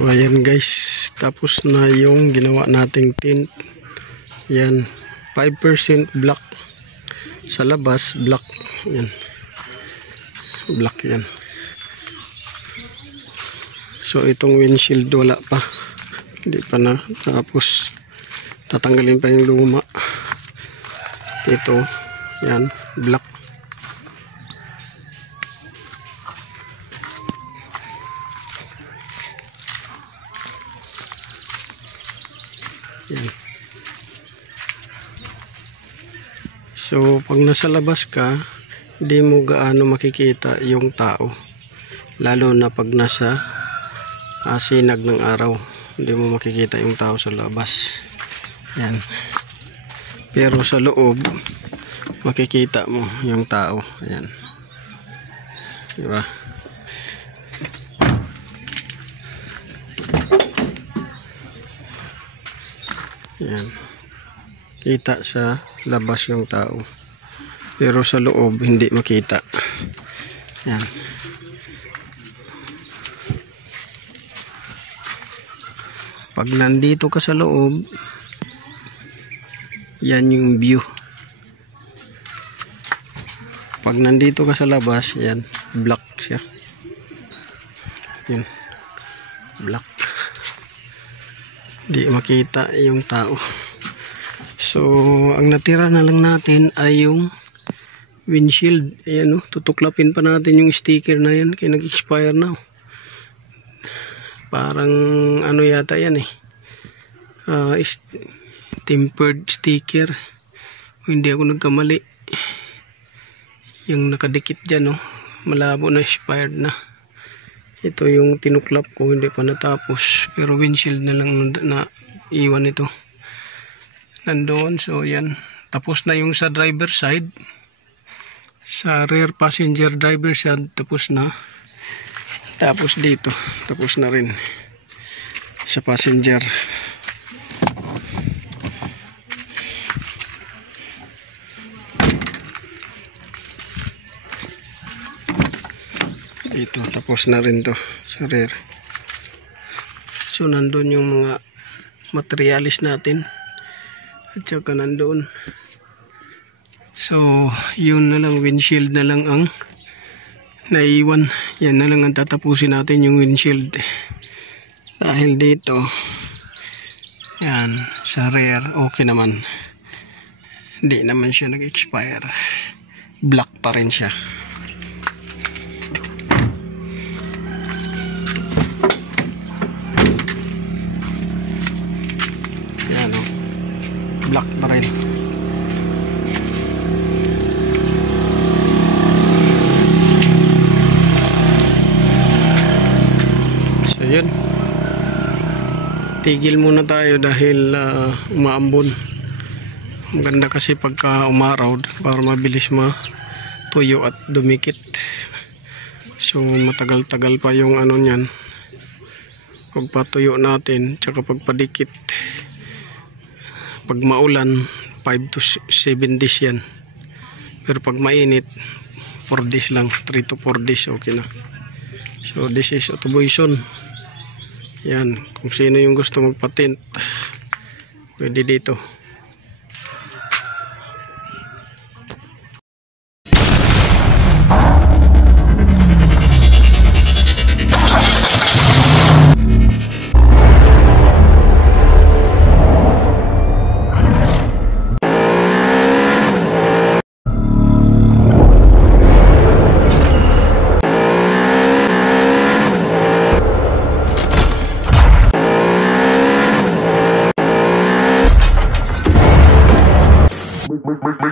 So ayan guys, tapos na yung ginawa nating tint. Yan, 5% black sa labas, black. Yan, black yan. So itong windshield wala pa, hindi pa na. Tapos tatanggalin pa yung luma. Ito, yan, black. Yan. So pag nasa labas ka, hindi mo gaano makikita yung tao, lalo na pag nasa sinag ng araw, hindi mo makikita yung tao sa labas. Yan. Pero sa loob makikita mo yung tao. Ayan, diba? Yan, kita sa labas yung tao, pero sa loob hindi makita. Yan. Pag nandito ka sa loob, yan yung view. Pag nandito ka sa labas, yan, black siya. Yan, black. Di makita yung tao. So ang natira na lang natin ay yung windshield. Ayan, tutuklapin pa natin yung sticker na yan, kaya nag-expire na. Parang ano yata yan tempered sticker, hindi ako nagkamali. Yung nakadikit dyan, malabo na, expired na. Ito yung tinuklap ko, hindi pa natapos, pero windshield na lang na iwan ito nandoon. So yan, tapos na yung sa driver side. Sa rear passenger driver side tapos na. Tapos dito tapos na rin sa passenger. Dito tapos na rin to sa rear. So nandun yung mga materialis natin at saka nandun. So yun na lang, windshield na lang ang naiwan. Yan na lang ang tatapusin natin, yung windshield. Dahil dito, yan, sa rear okay naman, hindi naman siya nag-expire, black pa rin siya. Yan, black pa rin. So yun, tigil muna tayo dahil umaambon. Maganda kasi pagka umaraw para mabilis matuyo at dumikit. So matagal-tagal pa yung ano nyan, pagpatuyo natin, tsaka pagpadikit. Pag maulan 5 to 7 days yan, pero pag mainit 4 days lang, 3 to 4 days okay na. So this is Autoboyson. Yan, kung sino yung gusto magpatent, pwede dito. Make